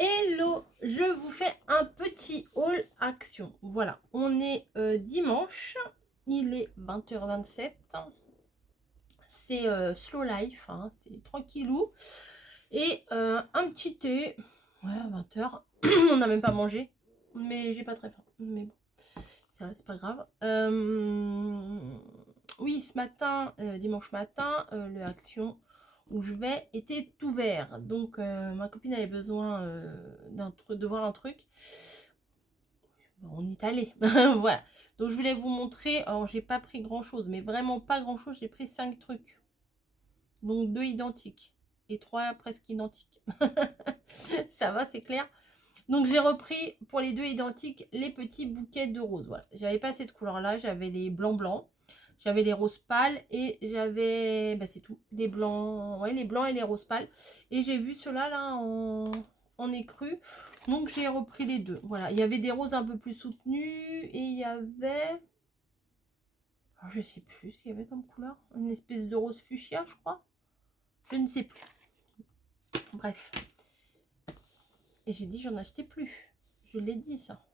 Hello, je vous fais un petit haul action. Voilà, on est dimanche, il est 20h27. C'est slow life, hein, c'est tranquillou. Et un petit thé, ouais, à 20h. On n'a même pas mangé, mais j'ai pas très faim. Mais bon, c'est pas grave. Oui, ce matin, dimanche matin, le action où je vais était ouvert. Donc ma copine avait besoin de voir un truc. Bon, on y est allé. Voilà. Donc je voulais vous montrer. Alors j'ai pas pris grand chose, mais vraiment pas grand chose. J'ai pris 5 trucs. Donc 2 identiques. Et 3 presque identiques. Ça va, c'est clair. Donc j'ai repris pour les 2 identiques les petits bouquets de roses. Voilà. J'avais pas cette couleur là. J'avais les blancs. J'avais les roses pâles et j'avais, bah c'est tout, les blancs, ouais, les blancs et les roses pâles. Et j'ai vu cela là en écru, donc j'ai repris les deux. Voilà, il y avait des roses un peu plus soutenues et il y avait, alors, je sais plus ce qu'il y avait comme couleur, une espèce de rose fuchsia, je crois. Je ne sais plus. Bref. Et j'ai dit j'en achetais plus. Je l'ai dit ça.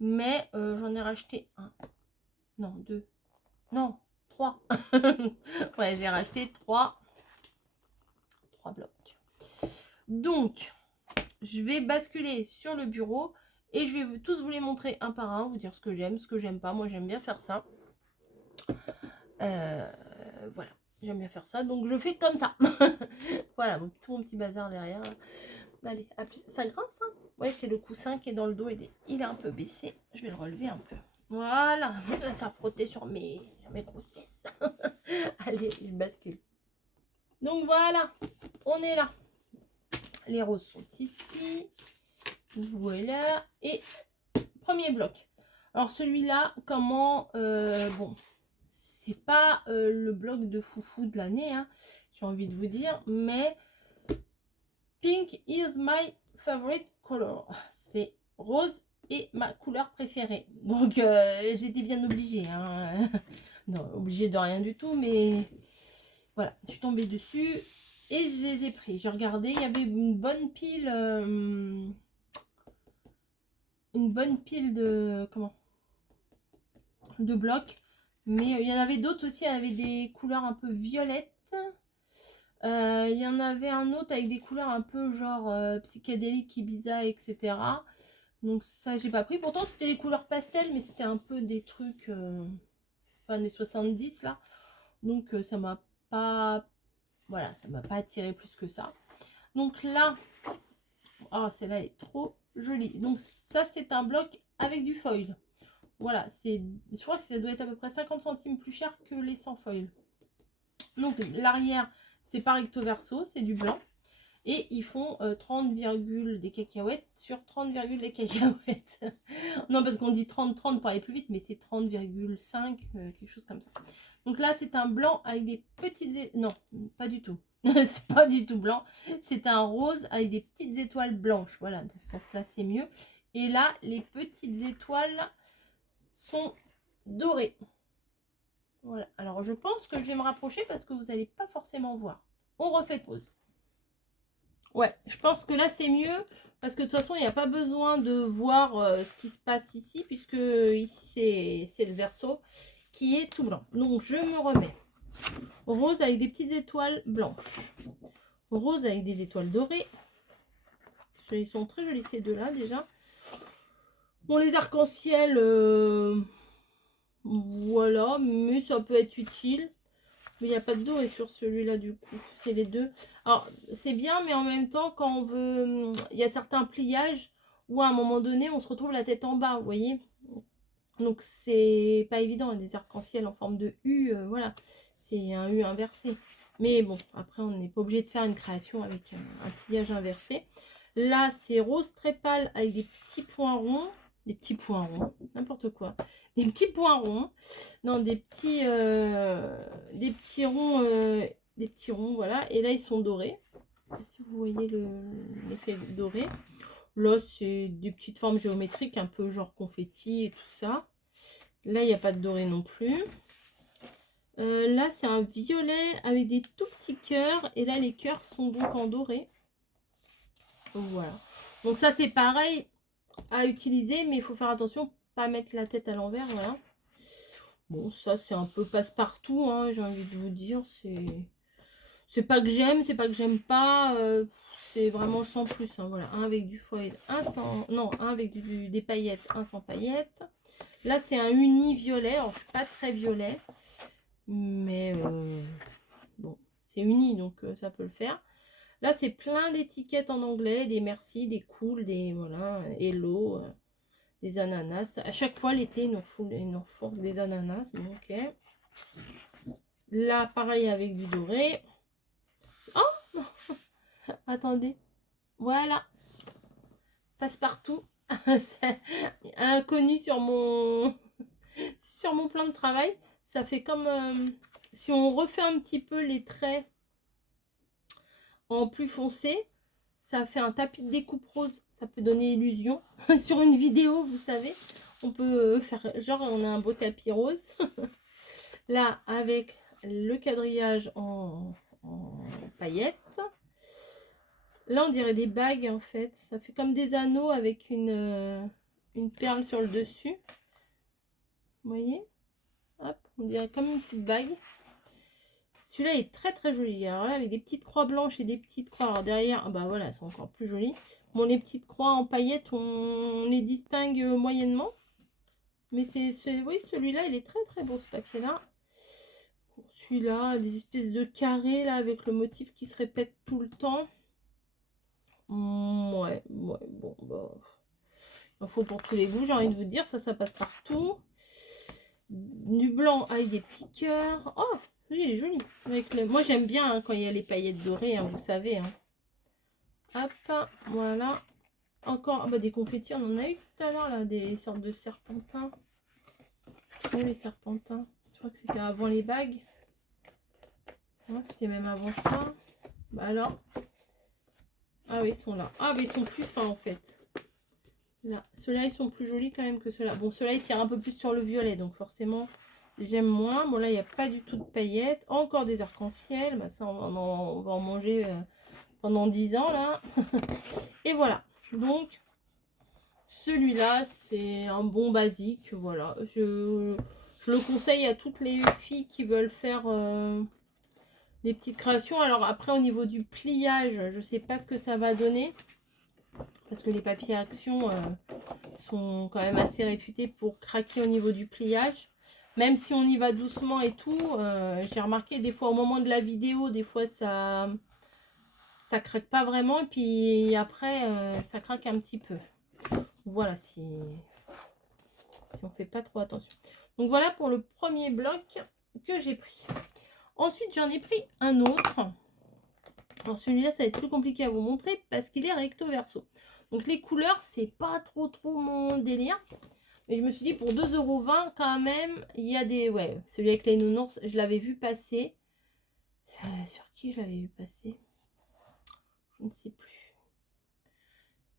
Mais j'en ai racheté un. Non, deux. Non, 3. Ouais, j'ai racheté 3 blocs. Donc, je vais basculer sur le bureau et je vais tous vous les montrer un par un, vous dire ce que j'aime pas. Moi, j'aime bien faire ça. Voilà, j'aime bien faire ça. Donc, je fais comme ça. Voilà, tout mon petit bazar derrière. Allez, ça grince, hein? Ouais, c'est le coussin qui est dans le dos. Il est un peu baissé. Je vais le relever un peu. Voilà, ça frottait sur mes grosses fesses. Allez, je bascule. Donc voilà, on est là. Les roses sont ici. Voilà. Et premier bloc. Alors celui-là, comment... bon, c'est pas le bloc de foufou de l'année, hein, j'ai envie de vous dire. Mais Pink is my favorite color. C'est rose et ma couleur préférée. Donc j'étais bien obligée. Hein. Non, obligée de rien du tout. Mais voilà, je suis tombée dessus. Et je les ai pris. J'ai regardé, il y avait une bonne pile... de comment, de blocs, mais il y en avait d'autres aussi avec des couleurs un peu violettes. Il y en avait un autre avec des couleurs un peu genre psychédélique, Ibiza, etc. Donc ça j'ai pas pris, pourtant c'était des couleurs pastel, mais c'était un peu des trucs années 70 là, donc ça m'a pas, voilà, ça m'a pas attiré plus que ça. Donc là, oh, celle-là est trop jolie. Donc ça c'est un bloc avec du foil. Voilà, je crois que ça doit être à peu près 50 centimes plus cher que les sans foil. Donc l'arrière, c'est pas recto verso, c'est du blanc. Et ils font 30, des cacahuètes sur 30, des cacahuètes. Non, parce qu'on dit 30 pour aller plus vite, mais c'est 30,5, quelque chose comme ça. Donc là, c'est un blanc avec des petites... Non, pas du tout. C'est pas du tout blanc. C'est un rose avec des petites étoiles blanches. Voilà, dans ce sens-là, c'est mieux. Et là, les petites étoiles sont dorées. Voilà, alors je pense que je vais me rapprocher parce que vous n'allez pas forcément voir. On refait pause. Ouais, je pense que là c'est mieux parce que de toute façon il n'y a pas besoin de voir ce qui se passe ici, puisque ici c'est le verso qui est tout blanc. Donc je me remets. Rose avec des petites étoiles blanches. Rose avec des étoiles dorées. Ils sont très jolis ces deux-là déjà. Bon, les arcs-en-ciel, voilà, mais ça peut être utile. Mais il n'y a pas de doré sur celui-là du coup. C'est les deux. Alors, c'est bien, mais en même temps, quand on veut... Il y a certains pliages où à un moment donné, on se retrouve la tête en bas, vous voyez. Donc, c'est pas évident. Des arcs-en-ciel en forme de U, voilà. C'est un U inversé. Mais bon, après, on n'est pas obligé de faire une création avec un pliage inversé. Là, c'est rose très pâle avec des petits points ronds. Des petits points ronds, n'importe quoi. Des petits points ronds. Non, des petits ronds, voilà. Et là, ils sont dorés. Si vous voyez l'effet doré. Là, c'est des petites formes géométriques, un peu genre confetti et tout ça. Là, il n'y a pas de doré non plus. Là, c'est un violet avec des tout petits cœurs. Et là, les cœurs sont donc en doré. Voilà. Donc ça c'est pareil à utiliser, mais il faut faire attention, pas mettre la tête à l'envers, voilà. Bon, ça c'est un peu passe-partout, hein, j'ai envie de vous dire, c'est pas que j'aime, c'est pas que j'aime pas, c'est vraiment sans plus, hein, voilà. Un avec du foil, un sans, non, un avec des paillettes, un sans paillettes. Là c'est un uni violet, alors je suis pas très violet, mais bon, c'est uni donc ça peut le faire. Là c'est plein d'étiquettes en anglais, des merci, des cool, des voilà, hello, des ananas. À chaque fois l'été ils nous refont des ananas, ok. Là pareil avec du doré. Oh attendez, voilà, passe-partout. Inconnu sur mon plan de travail. Ça fait comme si on refait un petit peu les traits en plus foncé, ça fait un tapis de découpe rose. Ça peut donner illusion. Sur une vidéo, vous savez, on peut faire genre on a un beau tapis rose. Là, avec le quadrillage en paillettes. Là, on dirait des bagues en fait. Ça fait comme des anneaux avec une perle sur le dessus. Vous voyez? Hop, on dirait comme une petite bague. Celui-là est très très joli. Alors là, avec des petites croix blanches et des petites croix. Alors derrière, bah voilà, elles sont encore plus jolies. Bon, les petites croix en paillettes, on les distingue moyennement. Mais oui, celui-là, il est très très beau ce papier-là. Celui-là, des espèces de carrés là avec le motif qui se répète tout le temps. Ouais, bon, bah. Il en faut pour tous les goûts, j'ai envie de vous dire. Ça passe partout. Du blanc avec des petits cœurs. Oh, oui, il est joli. Moi, j'aime bien hein, quand il y a les paillettes dorées, hein, vous savez. Hein. Hop, voilà. Encore bah, des confettis, on en a eu tout à l'heure, là, des sortes de serpentins. Oh, les serpentins. Je crois que c'était avant les bagues. C'était même avant ça. Bah alors. Ah oui, ils sont là. Ah, mais ils sont plus fins, en fait. Là, ceux-là, ils sont plus jolis quand même que ceux-là. Bon, ceux-là, ils tirent un peu plus sur le violet, donc forcément... J'aime moins. Bon, là, il n'y a pas du tout de paillettes. Encore des arcs-en-ciel. Bah, ça, on va en manger pendant 10 ans, là. Et voilà. Donc, celui-là, c'est un bon basique. Voilà. Je le conseille à toutes les filles qui veulent faire des petites créations. Alors, après, au niveau du pliage, je ne sais pas ce que ça va donner. Parce que les papiers Action sont quand même assez réputés pour craquer au niveau du pliage. Même si on y va doucement et tout, j'ai remarqué des fois au moment de la vidéo, des fois ça craque pas vraiment. Et puis après, ça craque un petit peu. Voilà, si on fait pas trop attention. Donc voilà pour le premier bloc que j'ai pris. Ensuite, j'en ai pris un autre. Alors celui-là, ça va être plus compliqué à vous montrer parce qu'il est recto verso. Donc les couleurs, c'est pas trop mon délire. Mais je me suis dit, pour 2,20 € quand même, il y a des... Ouais, celui avec les nounours, je l'avais vu passer. Sur qui je l'avais vu passer? Je ne sais plus.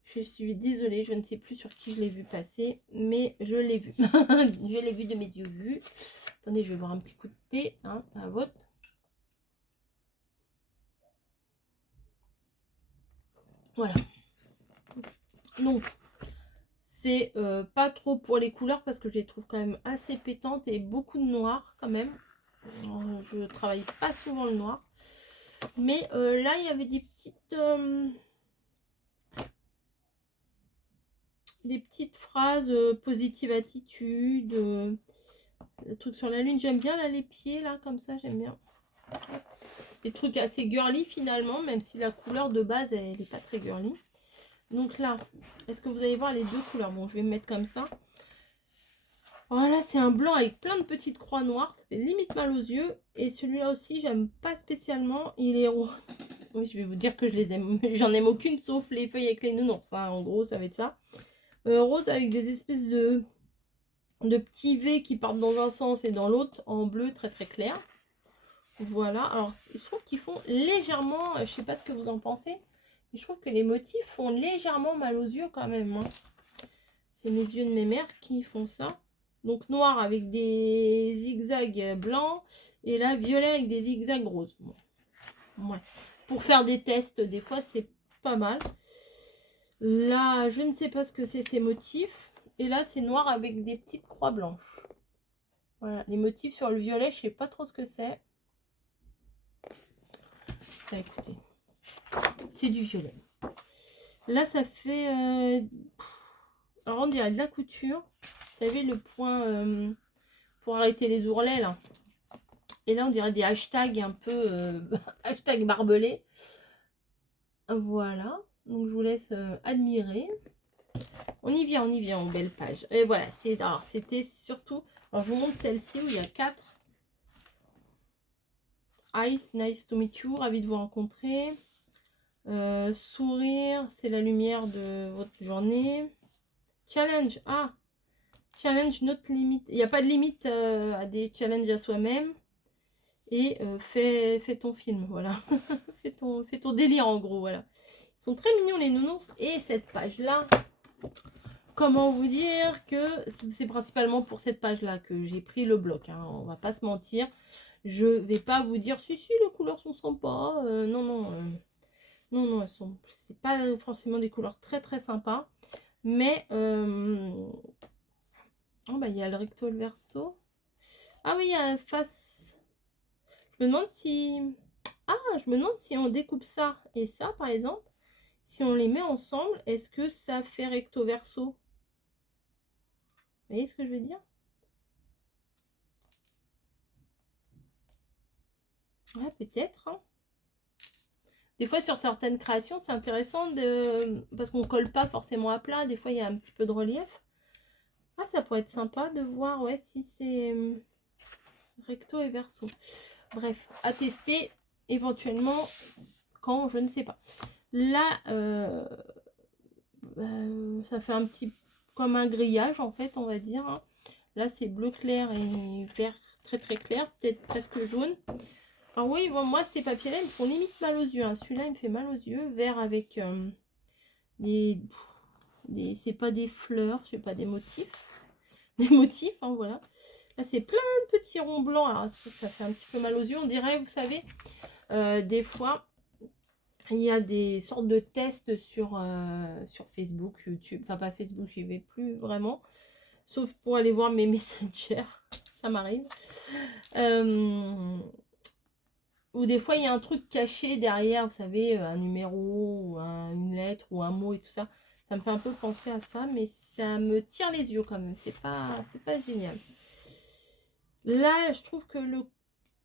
Je suis désolée, je ne sais plus sur qui je l'ai vu passer. Mais je l'ai vu. Je l'ai vu de mes yeux vus. Attendez, je vais boire un petit coup de thé. Hein, à votre. Voilà. Donc... C'est pas trop pour les couleurs parce que je les trouve quand même assez pétantes et beaucoup de noir quand même. Je travaille pas souvent le noir. Mais là, il y avait des petites phrases positive attitude. Le truc sur la lune, j'aime bien là, les pieds là, comme ça, j'aime bien. Des trucs assez girly finalement, même si la couleur de base, elle n'est pas très girly. Donc là, est-ce que vous allez voir les deux couleurs? Bon, je vais me mettre comme ça. Voilà, c'est un blanc avec plein de petites croix noires. Ça fait limite mal aux yeux. Et celui-là aussi, j'aime pas spécialement. Il est rose. Oui, je vais vous dire que je les aime. J'en aime aucune sauf les feuilles avec les nounours. Hein. En gros, ça va être ça. Rose avec des espèces de petits V qui partent dans un sens et dans l'autre en bleu très très clair. Voilà. Alors, je trouve qu'ils font légèrement... Je sais pas ce que vous en pensez. Mais je trouve que les motifs font légèrement mal aux yeux quand même. Hein. C'est mes yeux de mes mères qui font ça. Donc noir avec des zigzags blancs. Et là, violet avec des zigzags roses. Bon. Ouais. Pour faire des tests, des fois, c'est pas mal. Là, je ne sais pas ce que c'est ces motifs. Et là, c'est noir avec des petites croix blanches. Voilà, les motifs sur le violet, je sais pas trop ce que c'est. Ah, écoutez, c'est du violet. Là, ça fait... alors, on dirait de la couture. Vous savez, le point pour arrêter les ourlets, là. Et là, on dirait des hashtags un peu... hashtag barbelés. Voilà. Donc, je vous laisse admirer. On y vient, belle page. Et voilà, alors c'était surtout... Alors, je vous montre celle-ci où il y a 4. Ice, nice to meet you, ravi de vous rencontrer. Sourire, c'est la lumière de votre journée. Challenge, challenge, notre limite. Il n'y a pas de limite à des challenges à soi-même. Et fais ton film, voilà. fais ton délire en gros, voilà. Ils sont très mignons les nounours. Et cette page-là, comment vous dire que c'est principalement pour cette page-là que j'ai pris le bloc. Hein, on va pas se mentir. Je vais pas vous dire si les couleurs sont sympas. Non, non, c'est pas forcément des couleurs très très sympas. Mais oh bah il y a le recto et le verso. Ah oui, il y a face. Je me demande si on découpe ça et ça par exemple, si on les met ensemble, est-ce que ça fait recto verso? Vous voyez ce que je veux dire? Ouais, peut-être. Hein. Des fois, sur certaines créations, c'est intéressant parce qu'on colle pas forcément à plat. Des fois, il y a un petit peu de relief. Ah, ça pourrait être sympa de voir ouais, si c'est recto et verso. Bref, à tester éventuellement quand je ne sais pas. Là, ça fait un petit comme un grillage en fait, on va dire. Hein. Là, c'est bleu clair et vert très très clair, peut-être presque jaune. Alors oui, bon, moi, ces papiers-là, ils me font limite mal aux yeux. Hein. Celui-là, il me fait mal aux yeux. Vert avec des c'est pas des fleurs, c'est pas des motifs. Des motifs, hein, voilà. Là, c'est plein de petits ronds blancs. Alors, ça fait un petit peu mal aux yeux. On dirait, vous savez, des fois, il y a des sortes de tests sur Facebook, YouTube. Enfin, pas Facebook, j'y vais plus vraiment. Sauf pour aller voir mes messengers. Ça m'arrive. Ou des fois, il y a un truc caché derrière, vous savez, un numéro, ou une lettre, ou un mot et tout ça. Ça me fait un peu penser à ça, mais ça me tire les yeux quand même. C'est pas génial. Là, je trouve que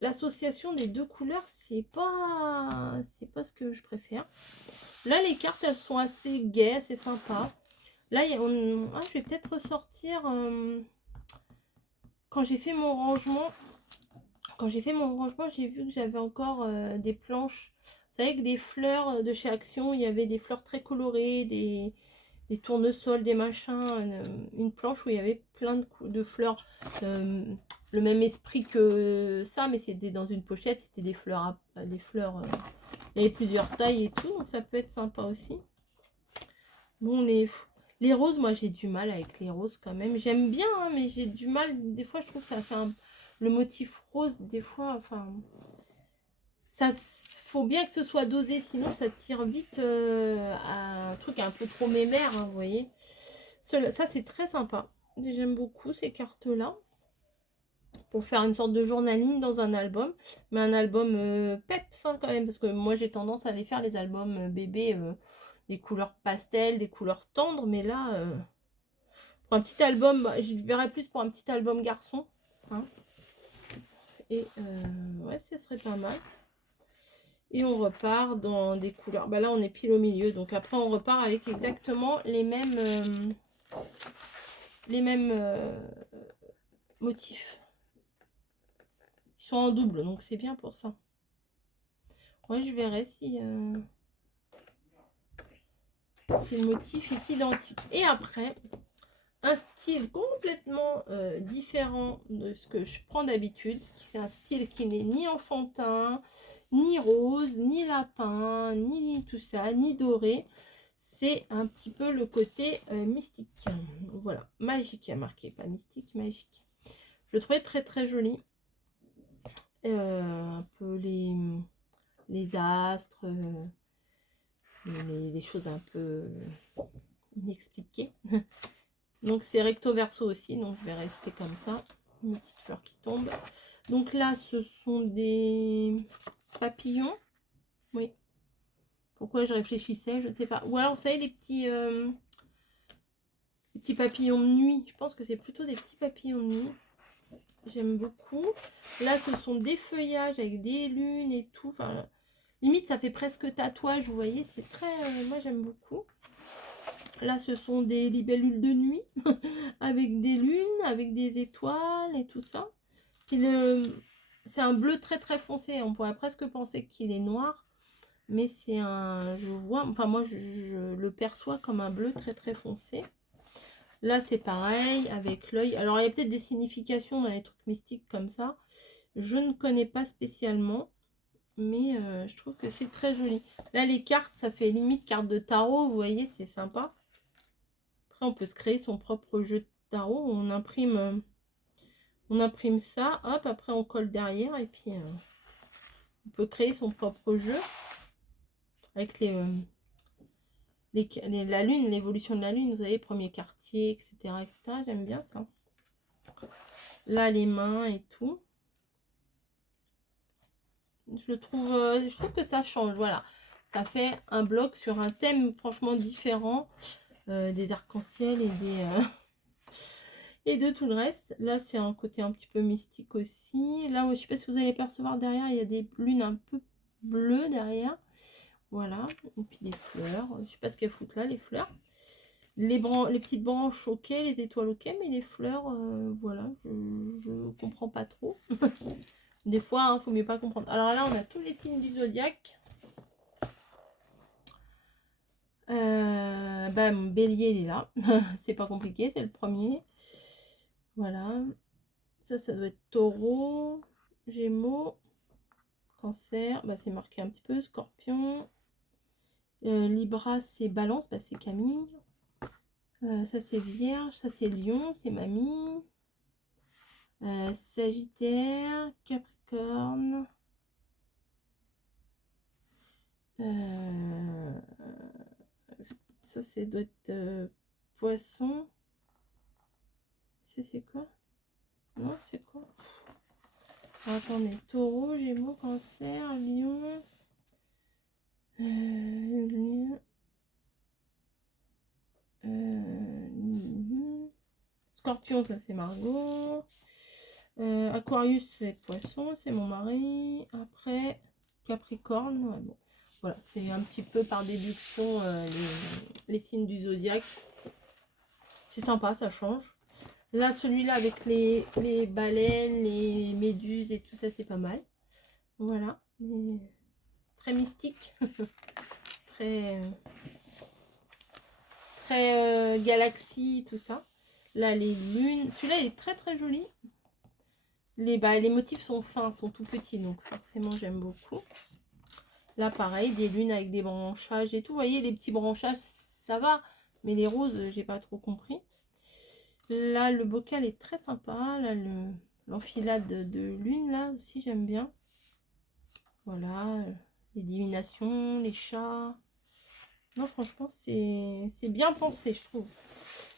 l'association des deux couleurs, c'est pas ce que je préfère. Là, les cartes, elles sont assez gaies, assez sympas. Là, je vais peut-être ressortir quand j'ai fait mon rangement. Quand j'ai fait mon rangement, j'ai vu que j'avais encore des planches. Vous savez que des fleurs de chez Action, il y avait des fleurs très colorées, des tournesols, des machins. Une planche où il y avait plein de fleurs. Le même esprit que ça, mais c'était dans une pochette. C'était des fleurs. Il y avait plusieurs tailles et tout, donc ça peut être sympa aussi. Bon, les roses, moi j'ai du mal avec les roses quand même. J'aime bien, hein, mais j'ai du mal. Des fois, je trouve que ça fait le motif rose, des fois, enfin, ça faut bien que ce soit dosé, sinon ça tire vite à un truc un peu trop mémère, hein, vous voyez. Ça, c'est très sympa. J'aime beaucoup ces cartes-là. Pour faire une sorte de journaling dans un album. Mais un album peps hein, quand même, parce que moi j'ai tendance à aller faire les albums bébés, des couleurs pastel, des couleurs tendres, mais là, pour un petit album, je verrais plus pour un petit album garçon. Hein. Et ouais, ce serait pas mal. Et on repart dans des couleurs. Bah là, on est pile au milieu. Donc après, on repart avec exactement les mêmes motifs. Ils sont en double, donc c'est bien pour ça. Ouais, je verrai si le motif est identique. Et après, un style complètement différent de ce que je prends d'habitude. C'est un style qui n'est ni enfantin, ni rose, ni lapin, ni tout ça, ni doré. C'est un petit peu le côté mystique. Voilà, magique a marqué, pas mystique, magique. Je le trouvais très très joli. Un peu les astres. les choses un peu inexpliquées. Donc c'est recto verso aussi, donc je vais rester comme ça. Une petite fleur qui tombe. Donc là, ce sont des papillons. Oui. Pourquoi je réfléchissais, je ne sais pas. Ou alors, vous savez, les petits papillons de nuit. Je pense que c'est plutôt des petits papillons de nuit. J'aime beaucoup. Là, ce sont des feuillages avec des lunes et tout. Enfin, limite, ça fait presque tatouage, vous voyez. C'est très... moi, j'aime beaucoup. Là, ce sont des libellules de nuit avec des lunes, avec des étoiles et tout ça. C'est un bleu très très foncé. On pourrait presque penser qu'il est noir. Mais c'est un... Je vois... Enfin, moi, je le perçois comme un bleu très très foncé. Là, c'est pareil avec l'œil. Alors, il y a peut-être des significations dans les trucs mystiques comme ça. Je ne connais pas spécialement. Mais je trouve que c'est très joli. Là, les cartes, ça fait limite carte de tarot. Vous voyez, c'est sympa. Après, on peut se créer son propre jeu de tarot. On imprime ça. Hop, après, on colle derrière. Et puis, on peut créer son propre jeu. Avec la lune, l'évolution de la lune. Vous savez, premier quartier, etc. etc. J'aime bien ça. Là, les mains et tout. Je trouve que ça change. Voilà. Ça fait un bloc sur un thème franchement différent. Des arcs-en-ciel et de tout le reste. Là, c'est un côté un petit peu mystique aussi. Là, je sais pas si vous allez percevoir derrière, il y a des lunes un peu bleues derrière. Voilà. Et puis des fleurs. Je sais pas ce qu'elles foutent là, les fleurs. Les petites branches, ok. Les étoiles, ok. Mais les fleurs, voilà, je comprends pas trop. Des fois, hein, faut mieux pas comprendre. Alors là, on a tous les signes du zodiaque. Mon bélier, il est là. C'est pas compliqué, c'est le premier. Voilà. Ça doit être taureau, gémeaux, cancer. C'est marqué un petit peu. Scorpion. Libra, c'est balance. C'est Camille. Ça, c'est vierge. Ça, c'est lion. C'est mamie. Sagittaire. Capricorne. Ça, doit être poisson. C'est quoi? Non, c'est quoi? Attendez, taureau, gémeaux, cancer, lion. Scorpion, ça c'est Margot. Aquarius, c'est poisson, c'est mon mari. Après, Capricorne. Ouais, bon. Voilà, c'est un petit peu par déduction les signes du zodiaque. C'est sympa, ça change. Là, celui-là avec les baleines, les méduses et tout ça, c'est pas mal. Voilà. Très mystique. très galaxie, tout ça. Là, les lunes. Celui-là, il est très très joli. Les motifs sont fins, sont tout petits, donc forcément, j'aime beaucoup. Là, pareil, des lunes avec des branchages et tout. Vous voyez, les petits branchages, ça va. Mais les roses, j'ai pas trop compris. Là, le bocal est très sympa. Là, l'enfilade de lune, là aussi, j'aime bien. Voilà, les divinations, les chats. Non, franchement, c'est bien pensé, je trouve.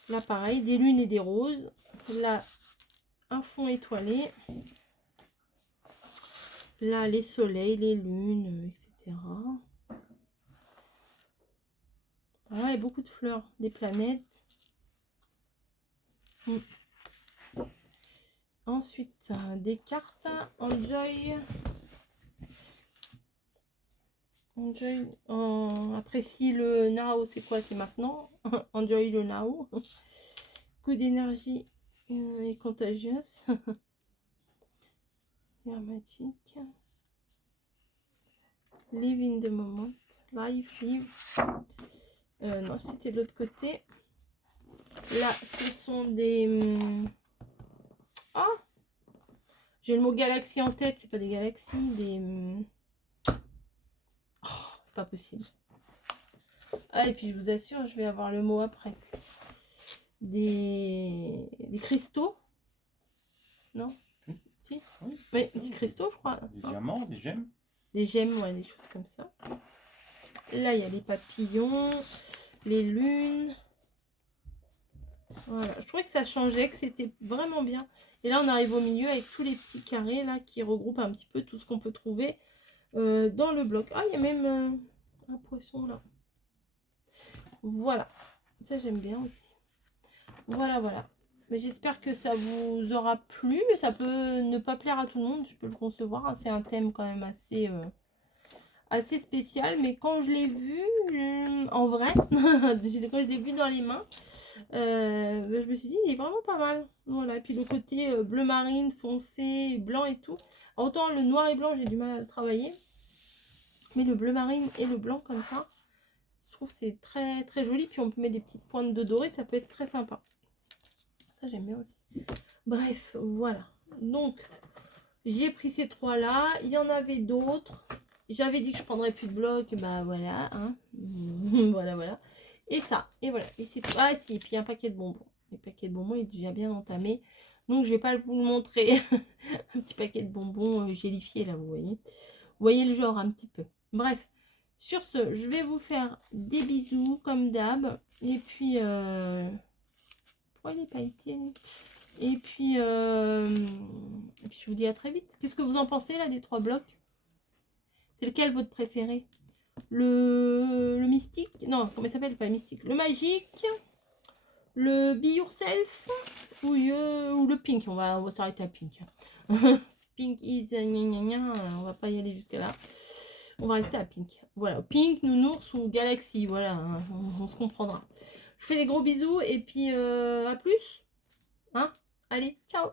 Là, pareil, des lunes et des roses. Là, un fond étoilé. Là, les soleils, les lunes, etc. Voilà, et beaucoup de fleurs, des planètes. Ensuite, des cartes. Enjoy. Apprécie le now, c'est quoi? C'est maintenant. Enjoy le now. Coup d'énergie et contagieuse. Hermétique. Live in the moment. Life, live. Non, c'était de l'autre côté. Là, ce sont des... Ah, j'ai le mot galaxie en tête. C'est pas des galaxies, des... Oh, c'est pas possible. Ah, et puis je vous assure, je vais avoir le mot après. Des cristaux. Non? Si? Oui. Mais des cristaux, je crois. Des diamants, des gemmes. Des gemmes, ouais, des choses comme ça. Là, il y a les papillons, les lunes. Voilà, je trouvais que ça changeait, que c'était vraiment bien. Et là, on arrive au milieu avec tous les petits carrés là qui regroupent un petit peu tout ce qu'on peut trouver dans le bloc. Ah, il y a même un poisson là. Voilà, ça j'aime bien aussi. Voilà, voilà. Mais j'espère que ça vous aura plu. Ça peut ne pas plaire à tout le monde, je peux le concevoir. Hein. C'est un thème quand même assez spécial. Mais quand je l'ai vu en vrai, quand je l'ai vu dans les mains, je me suis dit, il est vraiment pas mal. Voilà. Et puis le côté bleu marine, foncé, blanc et tout. Autant le noir et blanc, j'ai du mal à le travailler. Mais le bleu marine et le blanc comme ça, je trouve que c'est très très joli. Puis on peut mettre des petites pointes de doré, ça peut être très sympa. Ça j'aime bien aussi. Bref, voilà. Donc, j'ai pris ces trois là. Il y en avait d'autres. J'avais dit que je prendrais plus de blocs. Bah voilà. Hein. Voilà, voilà. Et ça. Et voilà. Et c'est tout. Ah si, et puis un paquet de bonbons. Le paquet de bonbons est déjà bien entamé. Donc, je vais pas vous le montrer. Un petit paquet de bonbons gélifiés là, vous voyez. Vous voyez le genre un petit peu. Bref. Sur ce, je vais vous faire des bisous comme d'hab. Et puis... pourquoi il n'est pas été... Et puis, je vous dis à très vite. Qu'est-ce que vous en pensez là des trois blocs? C'est lequel votre préféré? Le mystique? Non, comment il s'appelle? Pas le mystique. Le magique? Le be yourself? Ou le pink? On va s'arrêter à pink. Pink is... On va pas y aller jusqu'à là. On va rester à pink. Voilà. Pink, nounours ou galaxy. Voilà. Hein, on se comprendra. Je vous fais des gros bisous et puis à plus. Hein? Allez, ciao!